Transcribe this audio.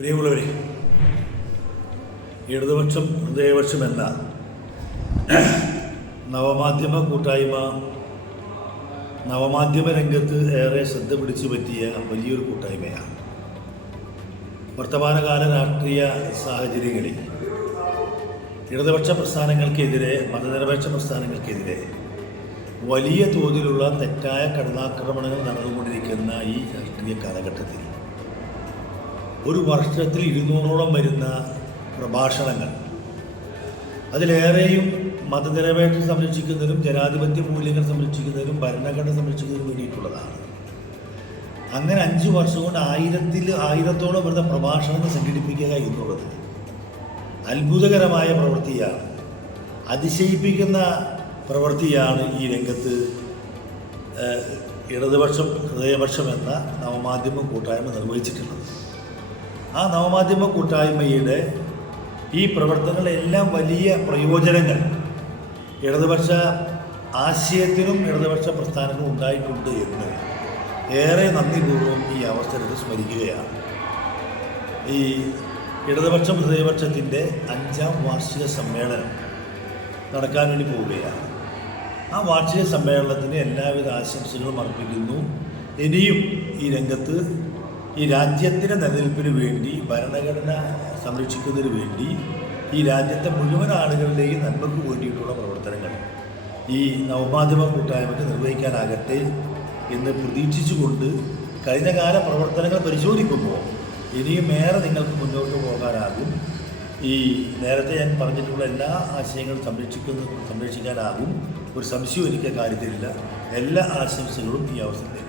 പ്രിയമുള്ളവരെ, ഇടതുപക്ഷം ഹൃദയപക്ഷം എന്ന നവമാധ്യമ കൂട്ടായ്മ നവമാധ്യമ രംഗത്ത് ഏറെ ശ്രദ്ധ പിടിച്ചു പറ്റിയ വലിയൊരു കൂട്ടായ്മയാണ്. വർത്തമാനകാല രാഷ്ട്രീയ സാഹചര്യങ്ങളിൽ ഇടതുപക്ഷ പ്രസ്ഥാനങ്ങൾക്കെതിരെ, മതനിരപേക്ഷ പ്രസ്ഥാനങ്ങൾക്കെതിരെ വലിയ തോതിലുള്ള തെറ്റായ കടന്നാക്രമണങ്ങൾ നടന്നുകൊണ്ടിരിക്കുന്ന ഈ രാഷ്ട്രീയ കാലഘട്ടത്തിൽ ഒരു വർഷത്തിൽ 200ഓളം വരുന്ന പ്രഭാഷണങ്ങൾ, അതിലേറെയും മതനിരപേക്ഷ സംരക്ഷിക്കുന്നതിനും ജനാധിപത്യ മൂല്യങ്ങൾ സംരക്ഷിക്കുന്നതിനും ഭരണഘടന സംരക്ഷിക്കുന്നതിനും വേണ്ടിയിട്ടുള്ളതാണ്. അങ്ങനെ 5 വർഷം കൊണ്ട് 1000-ഓളം വരുന്ന പ്രഭാഷണങ്ങൾ സംഘടിപ്പിക്കുക എന്നുള്ളത് അത്ഭുതകരമായ പ്രവൃത്തിയാണ്, അതിശയിപ്പിക്കുന്ന പ്രവൃത്തിയാണ്. ഈ രംഗത്ത് ഇടതുപക്ഷം ഹൃദയപക്ഷം എന്ന നവമാധ്യമ കൂട്ടായ്മ നിർവഹിച്ചിട്ടുള്ളത്. ആ നവമാധ്യമ കൂട്ടായ്മയുടെ ഈ പ്രവർത്തനങ്ങളെല്ലാം വലിയ പ്രയോജനങ്ങൾ ഇടതുപക്ഷ ആശയത്തിനും ഇടതുപക്ഷ പ്രസ്ഥാനത്തിനും ഉണ്ടായിട്ടുണ്ട് എന്ന് ഏറെ നന്ദിപൂർവ്വം ഈ അവസരത്തിൽ സ്മരിക്കുകയാണ്. ഈ ഇടതുപക്ഷം ഹൃദയപക്ഷത്തിൻ്റെ 5ാം വാർഷിക സമ്മേളനം നടക്കാൻ വേണ്ടി പോവുകയാണ്. ആ വാർഷിക സമ്മേളനത്തിന് എല്ലാവിധ ആശംസകളും അർപ്പിക്കുന്നു. ഇനിയും ഈ രംഗത്ത് ഈ രാജ്യത്തിൻ്റെ നിലനിൽപ്പിന് വേണ്ടി, ഭരണഘടന സംരക്ഷിക്കുന്നതിന് വേണ്ടി, ഈ രാജ്യത്തെ മുഴുവൻ ആളുകളുടെയും നന്മയ്ക്ക് വേണ്ടിയിട്ടുള്ള പ്രവർത്തനങ്ങൾ ഈ നവമാധ്യമ കൂട്ടായ്മയ്ക്ക് നിർവഹിക്കാനാകട്ടെ എന്ന് പ്രതീക്ഷിച്ചുകൊണ്ട് കഴിഞ്ഞ കാല പ്രവർത്തനങ്ങൾ പരിശോധിക്കുമ്പോൾ ഇനിയും ഏറെ നിങ്ങൾക്ക് മുന്നോട്ട് പോകാനാകും. ഈ നേരത്തെ ഞാൻ പറഞ്ഞിട്ടുള്ള എല്ലാ ആശയങ്ങളും സംരക്ഷിക്കാനാകും. ഒരു സംശയവും എനിക്ക് കാര്യത്തിലില്ല. എല്ലാ ആശംസകളും ഈ അവസരത്തിൽ